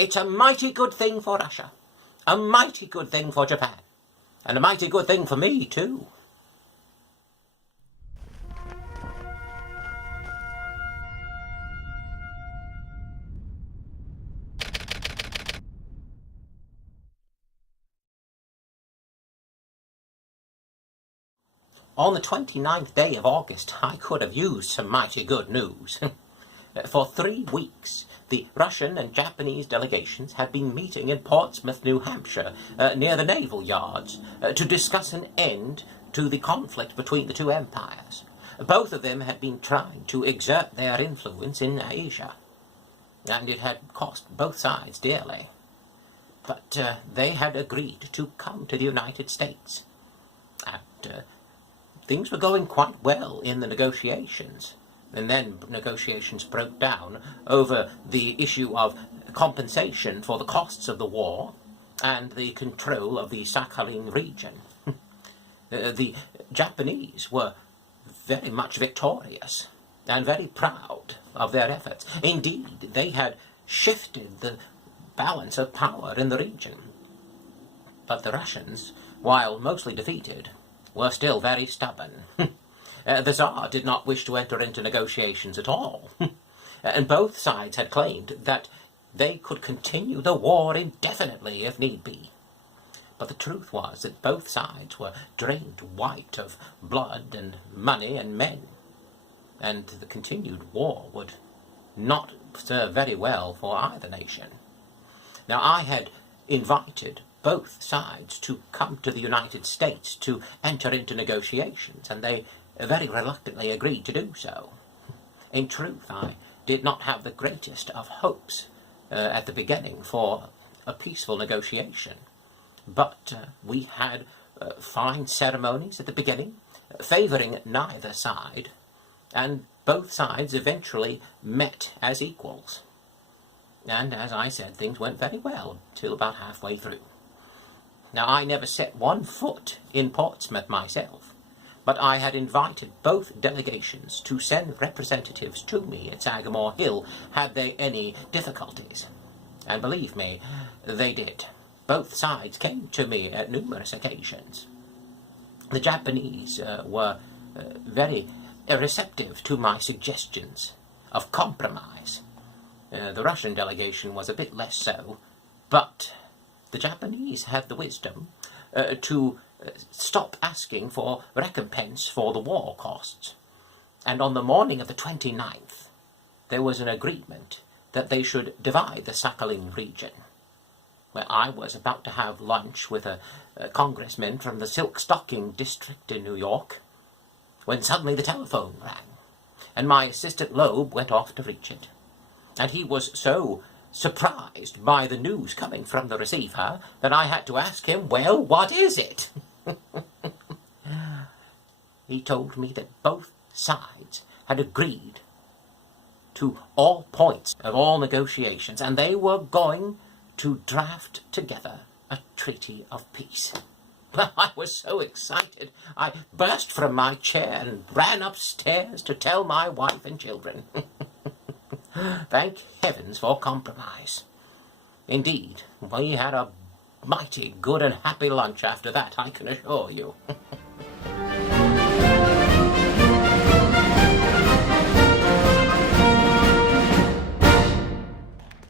It's a mighty good thing for Russia, a mighty good thing for Japan, and a mighty good thing for me, too. On the 29th day of August, I could have used some mighty good news. For 3 weeks, the Russian and Japanese delegations had been meeting in Portsmouth, New Hampshire, near the naval yards, to discuss an end to the conflict between the two empires. Both of them had been trying to exert their influence in Asia, and it had cost both sides dearly. But they had agreed to come to the United States, and things were going quite well in the negotiations. And then negotiations broke down over the issue of compensation for the costs of the war and the control of the Sakhalin region. The Japanese were very much victorious and very proud of their efforts. Indeed, they had shifted the balance of power in the region. But the Russians, while mostly defeated, were still very stubborn. The Tsar did not wish to enter into negotiations at all, and both sides had claimed that they could continue the war indefinitely if need be. But the truth was that both sides were drained white of blood and money and men, and the continued war would not serve very well for either nation. Now, I had invited both sides to come to the United States to enter into negotiations, and they very reluctantly agreed to do so. In truth, I did not have the greatest of hopes at the beginning for a peaceful negotiation, but we had fine ceremonies at the beginning, favouring neither side, and both sides eventually met as equals. And as I said, things went very well till about halfway through. Now, I never set one foot in Portsmouth myself, but I had invited both delegations to send representatives to me at Sagamore Hill had they any difficulties. And believe me, they did. Both sides came to me at numerous occasions. The Japanese were very receptive to my suggestions of compromise. The Russian delegation was a bit less so, but the Japanese had the wisdom to stop asking for recompense for the war costs. And on the morning of the 29th, there was an agreement that they should divide the Sakhalin region. Well, I was about to have lunch with a congressman from the Silk Stocking district in New York, when suddenly the telephone rang, and my assistant Loeb went off to reach it. And he was so surprised by the news coming from the receiver that I had to ask him, well, what is it? He told me that both sides had agreed to all points of all negotiations, and they were going to draft together a treaty of peace. Well, I was so excited, I burst from my chair and ran upstairs to tell my wife and children. Thank heavens for compromise. Indeed, we had a mighty good and happy lunch after that, I can assure you.